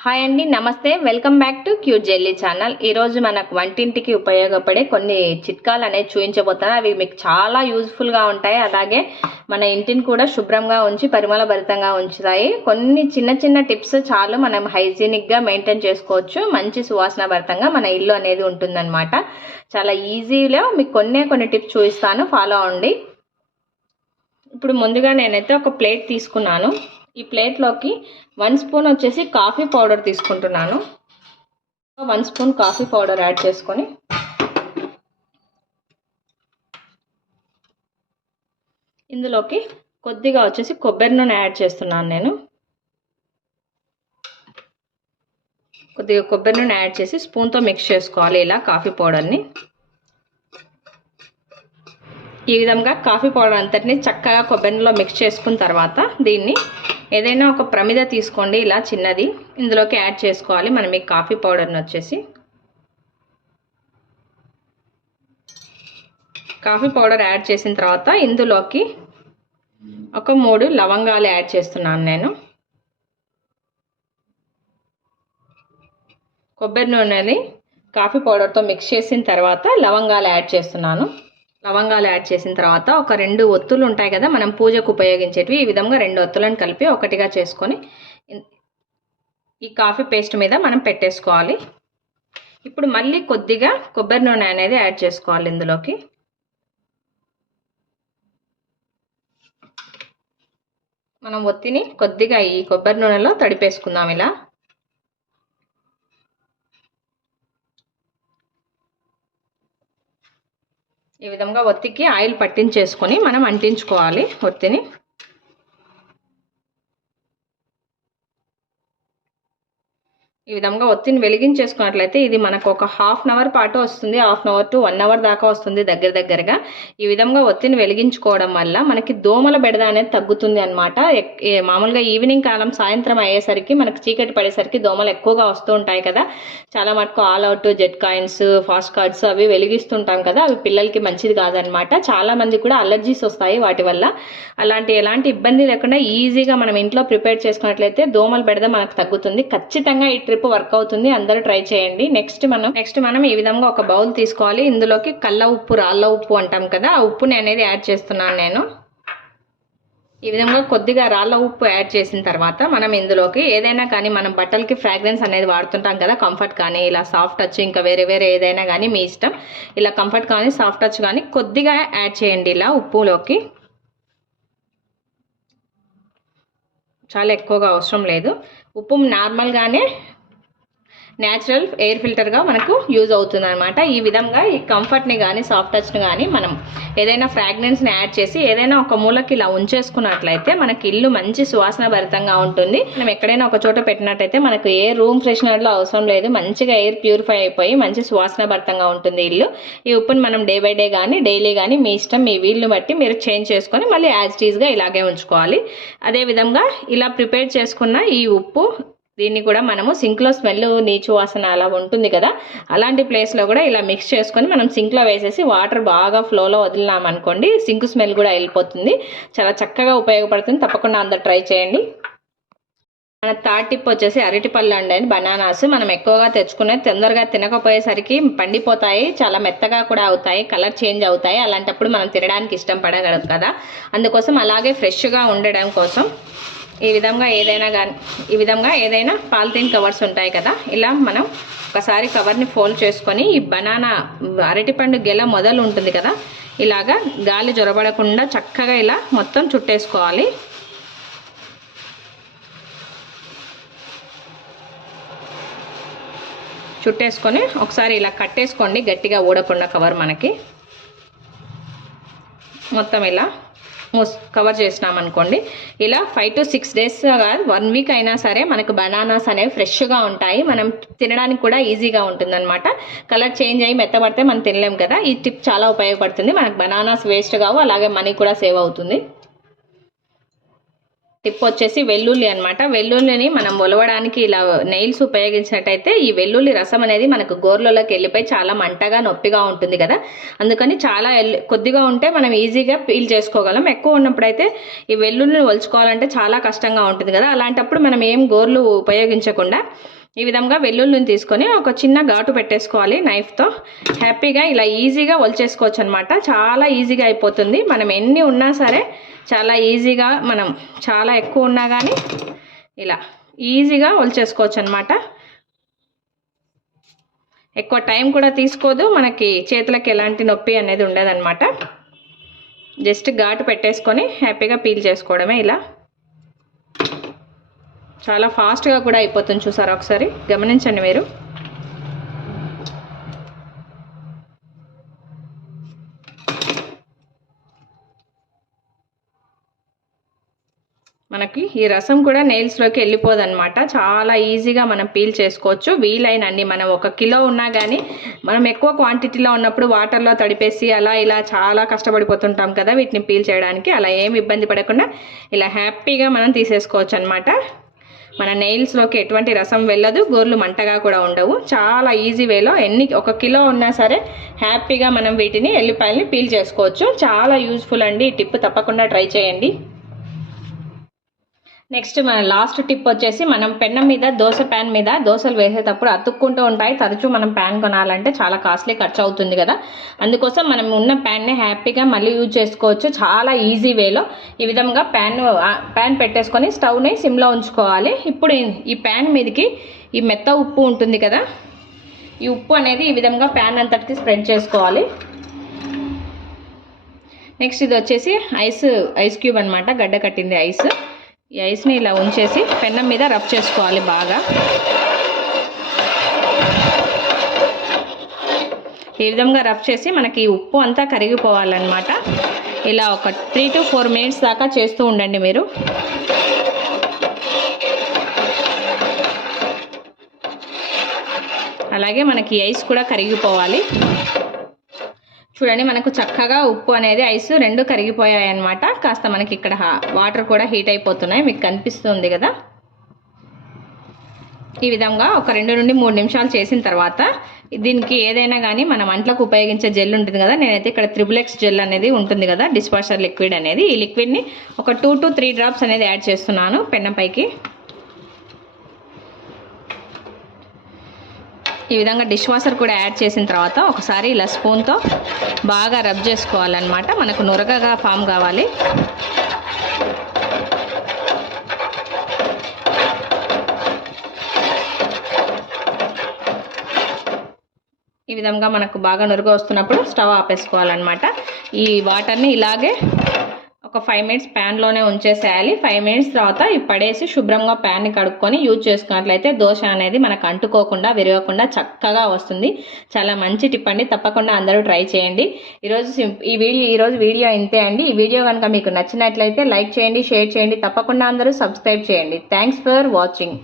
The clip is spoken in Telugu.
హాయ్ అండి, నమస్తే. Welcome back to cute jelly channel. ఈరోజు మనకు వంటింటికి ఉపయోగపడే కొన్ని చిట్కాలు అనేవి చూపించబోతాను. అవి మీకు చాలా యూజ్ఫుల్గా ఉంటాయి. అలాగే మన ఇంటిని కూడా శుభ్రంగా ఉంచి పరిమళభరితంగా ఉంచుతాయి. కొన్ని చిన్న చిన్న టిప్స్ చాలు మనం హైజీనిక్గా మెయింటైన్ చేసుకోవచ్చు. మంచి సువాసనభరితంగా మన ఇల్లు అనేది ఉంటుందన్నమాట. చాలా ఈజీలో మీకు కొన్ని టిప్స్ చూపిస్తాను, ఫాలో అవ్వండి. ఇప్పుడు ముందుగా నేనైతే ఒక ప్లేట్ తీసుకున్నాను. ఈ ప్లేట్లోకి 1 స్పూన్ వచ్చేసి కాఫీ పౌడర్ తీసుకుంటున్నాను. 1 స్పూన్ కాఫీ పౌడర్ యాడ్ చేసుకొని ఇందులోకి కొద్దిగా వచ్చేసి కొబ్బరి నూనె యాడ్ చేస్తున్నాను. నేను కొద్దిగా కొబ్బరి నూనె యాడ్ చేసి స్పూన్తో మిక్స్ చేసుకోవాలి ఇలా కాఫీ పౌడర్ని. ఈ విధంగా కాఫీ పౌడర్ అంతటిని చక్కగా కొబ్బరిలో మిక్స్ చేసుకున్న తర్వాత దీన్ని ఏదైనా ఒక ప్రమిద తీసుకోండి, ఇలా చిన్నది. ఇందులోకి యాడ్ చేసుకోవాలి మనం ఈ కాఫీ పౌడర్ని. వచ్చేసి కాఫీ పౌడర్ యాడ్ చేసిన తర్వాత ఇందులోకి ఒక 3 లవంగాలు యాడ్ చేస్తున్నాను. నేను కొబ్బరి నూనెని కాఫీ పౌడర్తో మిక్స్ చేసిన తర్వాత లవంగాలు యాడ్ చేస్తున్నాను. లవంగాలు యాడ్ చేసిన తర్వాత ఒక 2 ఒత్తులు ఉంటాయి కదా మనం పూజకు ఉపయోగించేటివి, ఈ విధంగా 2 ఒత్తులను కలిపి ఒకటిగా చేసుకొని ఈ కాఫీ పేస్ట్ మీద మనం పెట్టేసుకోవాలి. ఇప్పుడు మళ్ళీ కొద్దిగా కొబ్బరి నూనె అనేది యాడ్ చేసుకోవాలి. ఇందులోకి మనం ఒత్తిని కొద్దిగా ఈ కొబ్బరి నూనెలో తడిపేసుకుందాం. ఇలా ఈ విధంగా ఒత్తికి ఆయిల్ పట్టించేసుకొని మనం అంటించుకోవాలి ఒత్తిని. ఈ విధంగా ఒత్తిని వెలిగించేసుకున్నట్లయితే ఇది మనకు ఒక 1/2 అవర్ పాటు వస్తుంది. 1/2 అవర్ టు 1 అవర్ దాకా వస్తుంది దగ్గరగా. ఈ విధంగా ఒత్తిని వెలిగించుకోవడం వల్ల మనకి దోమల బెడద అనేది తగ్గుతుంది అనమాట. మామూలుగా ఈవినింగ్ కాలం సాయంత్రం అయ్యేసరికి మనకి చీకటి పడేసరికి దోమలు ఎక్కువగా వస్తూ ఉంటాయి కదా. చాలా మటుకు all out, jet coins, fast cards అవి వెలిగిస్తుంటాం కదా, అవి పిల్లలకి మంచిది కాదనమాట. చాలా మంది కూడా అలర్జీస్ వస్తాయి వాటి వల్ల. ఎలాంటి ఇబ్బంది లేకుండా ఈజీగా మనం ఇంట్లో ప్రిపేర్ చేసుకున్నట్లయితే దోమల బెడద మనకు తగ్గుతుంది. ఖచ్చితంగా ఈ ట్రిప్ వర్క్ అవుతుంది, అందరూ ట్రై చేయండి. నెక్స్ట్ మనం ఈ విధంగా ఒక బౌల్ తీసుకోవాలి. ఇందులోకి కల్ల ఉప్పు, రాళ్ళ ఉప్పు అంటాం కదా, ఆ ఉప్పుని అనేది యాడ్ చేస్తున్నాను నేను. ఈ విధంగా కొద్దిగా రాళ్ళ ఉప్పు యాడ్ చేసిన తర్వాత మనం ఇందులోకి ఏదైనా కానీ మనం బట్టలకి ఫ్రాగ్రెన్స్ అనేది వాడుతుంటాం కదా, కంఫర్ట్ కానీ ఇలా సాఫ్ట్ టచ్, ఇంకా వేరే ఏదైనా కానీ మీ ఇష్టం. ఇలా కంఫర్ట్ కానీ సాఫ్ట్ టచ్ కానీ కొద్దిగా యాడ్ చేయండి ఇలా ఉప్పులోకి. చాలా ఎక్కువగా అవసరం లేదు. ఉప్పు నార్మల్గానే న్యాచురల్ ఎయిర్ ఫిల్టర్గా మనకు యూజ్ అవుతుంది అనమాట. ఈ విధంగా ఈ కంఫర్ట్ని కానీ సాఫ్ట్ టచ్ని కానీ మనం ఏదైనా ఫ్రాగ్రెన్స్ని యాడ్ చేసి ఏదైనా ఒక మూలకి ఇలా ఉంచేసుకున్నట్లయితే మనకి ఇల్లు మంచి సువాసన భరితంగా ఉంటుంది. మనం ఎక్కడైనా ఒక చోట పెట్టినట్టయితే మనకు ఏ రూమ్ ఫ్రెషనర్లో అవసరం లేదు, మంచిగా ఎయిర్ ప్యూరిఫై అయిపోయి మంచి సువాసన భరితంగా ఉంటుంది ఇల్లు. ఈ ఉప్పుని మనం డే బై డే కానీ డైలీ కానీ మీ ఇష్టం, మీ వీలుని బట్టి మీరు చేంజ్ చేసుకొని మళ్ళీ యాజ్ ఇట్ ఈజ్గా ఇలాగే ఉంచుకోవాలి. అదేవిధంగా ఇలా ప్రిపేర్ చేసుకున్న ఈ ఉప్పు దీన్ని కూడా మనము సింక్లో స్మెల్, నీచు వాసన అలా ఉంటుంది కదా, అలాంటి ప్లేస్లో కూడా ఇలా మిక్స్ చేసుకొని మనం సింక్లో వేసేసి వాటర్ బాగా ఫ్లోలో వదిలినామనుకోండి, సింక్ స్మెల్ కూడా వెళ్ళిపోతుంది. చాలా చక్కగా ఉపయోగపడుతుంది. తప్పకుండా అందరు ట్రై చేయండి. మన థర్డ్ టిప్ వచ్చేసి అరటిపళ్ళు అండి, బనానాస్. మనం ఎక్కువగా తెచ్చుకునే తొందరగా తినకపోయేసరికి పండిపోతాయి, చాలా మెత్తగా కూడా అవుతాయి, కలర్ చేంజ్ అవుతాయి. అలాంటప్పుడు మనం తినడానికి ఇష్టం పడగలదు కదా, అందుకోసం అలాగే ఫ్రెష్గా ఉండడం కోసం ఈ విధంగా ఏదైనా పాలిథిన్ కవర్స్ ఉంటాయి కదా, ఇలా మనం ఒకసారి కవర్ని ఫోల్డ్ చేసుకొని ఈ బనానా అరటిపండు గెల మొదలు ఉంటుంది కదా, ఇలాగా గాలి జొరబడకుండా చక్కగా ఇలా మొత్తం చుట్టేసుకోవాలి. చుట్టేసుకొని ఒకసారి ఇలా కట్టేసుకోండి, గట్టిగా ఊడకుండా కవర్ మనకి మొత్తం ఇలా కవర్ చేసినామనుకోండి. ఇలా 5 to 6 days కాదు, 1 week అయినా సరే మనకు బనానాస్ అనేవి ఫ్రెష్గా ఉంటాయి. మనం తినడానికి కూడా ఈజీగా ఉంటుంది అనమాట. కలర్ చేంజ్ అయ్యి మెత్తబడితే మనం తినలేం కదా. ఈ టిప్ చాలా ఉపయోగపడుతుంది. మనకు బనానాస్ వేస్ట్ కావు, అలాగే మనీ కూడా సేవ్ అవుతుంది. టిప్ వచ్చేసి వెల్లుల్లి అనమాట. వెల్లుల్లిని మనం ఒలవడానికి ఇలా నెయిల్స్ ఉపయోగించినట్టయితే ఈ వెల్లుల్లి రసం అనేది మనకు గోర్లలోకి వెళ్ళిపోయి చాలా మంటగా నొప్పిగా ఉంటుంది కదా, అందుకని చాలా కొద్దిగా ఉంటే మనం ఈజీగా పీల్ చేసుకోగలం. ఎక్కువ ఉన్నప్పుడైతే ఈ వెల్లుల్లిని ఒలుచుకోవాలంటే చాలా కష్టంగా ఉంటుంది కదా, అలాంటప్పుడు మనం ఏం గోర్లు ఉపయోగించకుండా ఈ విధంగా వెల్లుల్లిని తీసుకొని ఒక చిన్న ఘాటు పెట్టేసుకోవాలి నైఫ్తో. హ్యాపీగా ఇలా ఈజీగా ఒలిచేసుకోవచ్చు అనమాట. చాలా ఈజీగా అయిపోతుంది. మనం ఎన్ని ఉన్నా సరే చాలా ఈజీగా, మనం చాలా ఎక్కువ ఉన్నా కానీ ఇలా ఈజీగా ఒలిచేసుకోవచ్చు అనమాట. ఎక్కువ టైం కూడా తీసుకోదు, మనకి చేతులకి ఎలాంటి నొప్పి అనేది ఉండదన్నమాట. జస్ట్ ఘాటు పెట్టేసుకొని హ్యాపీగా పీల్ చేసుకోవడమే. ఇలా చాలా ఫాస్ట్గా కూడా అయిపోతుంది. చూసారా, ఒకసారి గమనించండి మీరు. మనకి ఈ రసం కూడా నెయిల్స్లోకి వెళ్ళిపోదన్నమాట. చాలా ఈజీగా మనం పీల్ చేసుకోవచ్చు. వీలైనన్ని మనం 1 కిలో ఉన్నా కానీ మనం ఎక్కువ క్వాంటిటీలో ఉన్నప్పుడు వాటర్లో తడిపేసి అలా ఇలా చాలా కష్టపడిపోతుంటాం కదా వీటిని పీల్ చేయడానికి. అలా ఏమి ఇబ్బంది పడకుండా ఇలా హ్యాపీగా మనం తీసేసుకోవచ్చు అనమాట. మన నెయిల్స్లోకి ఎటువంటి రసం వెళ్ళదు, గోర్లు మంటగా కూడా ఉండవు. చాలా ఈజీ వేలో 1 కిలో ఉన్నా సరే హ్యాపీగా మనం వీటిని ఎల్లిపాయల్ని పీల్ చేసుకోవచ్చు. చాలా యూజ్ఫుల్ అండి. ఈ టిప్ తప్పకుండా ట్రై చేయండి. నెక్స్ట్ మన లాస్ట్ టిప్ వచ్చేసి, మనం పెన్నం మీద దోశ ప్యాన్ మీద దోశలు వేసేటప్పుడు అతుక్కుంటూ ఉంటాయి. తరచూ మనం ప్యాన్ కొనాలంటే చాలా కాస్ట్లీ ఖర్చు అవుతుంది కదా, అందుకోసం మనం ఉన్న ప్యాన్ని హ్యాపీగా మళ్ళీ యూజ్ చేసుకోవచ్చు చాలా ఈజీ వేలో. ఈ విధంగా ప్యాన్ పెట్టేసుకొని స్టవ్ని సిమ్లో ఉంచుకోవాలి. ఇప్పుడు ఈ ప్యాన్ మీదకి ఈ మెత్త ఉప్పు ఉంటుంది కదా, ఈ ఉప్పు అనేది ఈ విధంగా ప్యాన్ అంతటికి స్ప్రెడ్ చేసుకోవాలి. నెక్స్ట్ ఇది వచ్చేసి ఐస్ క్యూబ్ అనమాట, గడ్డ కట్టింది ఐస్. ఈ ఐస్ని ఇలా ఉంచేసి పెన్నం మీద రబ్ చేసుకోవాలి బాగా. ఈ విధంగా రబ్ చేసి మనకి ఉప్పు అంతా కరిగిపోవాలన్నమాట. ఇలా ఒక 3 to 4 minutes దాకా చేస్తూ ఉండండి మీరు. అలాగే మనకి ఐస్ కూడా కరిగిపోవాలి. చూడండి, మనకు చక్కగా ఉప్పు అనేది ఐస్ 2 కరిగిపోయాయి అన్నమాట. కాస్త మనకి ఇక్కడ వాటర్ కూడా హీట్ అయిపోతున్నాయి, మీకు కనిపిస్తుంది కదా. ఈ విధంగా ఒక 2 నుండి 3 నిమిషాలు చేసిన తర్వాత దీనికి ఏదైనా కానీ మనం అంట్లకు ఉపయోగించే జెల్ ఉంటుంది కదా, నేనైతే ఇక్కడ త్రిబుల్-X జెల్ అనేది ఉంటుంది కదా, డిష్ వాషర్ లిక్విడ్ అనేది. ఈ లిక్విడ్ని ఒక 2 to 3 drops అనేది యాడ్ చేస్తున్నాను పెన్నంపైకి. ఈ విధంగా డిష్ వాషర్ కూడా యాడ్ చేసిన తర్వాత ఒకసారి ఇలా స్పూన్తో బాగా రబ్ చేసుకోవాలన్నమాట. మనకు నురగగా ఫామ్ కావాలి. ఈ విధంగా మనకు బాగా నురగ వస్తున్నప్పుడు స్టవ్ ఆపేసుకోవాలన్నమాట. ఈ వాటర్ని ఇలాగే ఒక 5 minutes ప్యాన్లోనే ఉంచేసేయాలి. 5 minutes తర్వాత పడేసి శుభ్రంగా ప్యాన్ని కడుక్కొని యూజ్ చేసుకున్నట్లయితే దోశ అనేది మనకు అంటుకోకుండా విరగకుండా చక్కగా వస్తుంది. చాలా మంచి టిప్ అండి, తప్పకుండా అందరూ ట్రై చేయండి. ఈరోజు వీడియో ఇంతే అండి. ఈ వీడియో కనుక మీకు నచ్చినట్లయితే లైక్ చేయండి, షేర్ చేయండి, తప్పకుండా అందరూ సబ్స్క్రైబ్ చేయండి. Thanks for watching.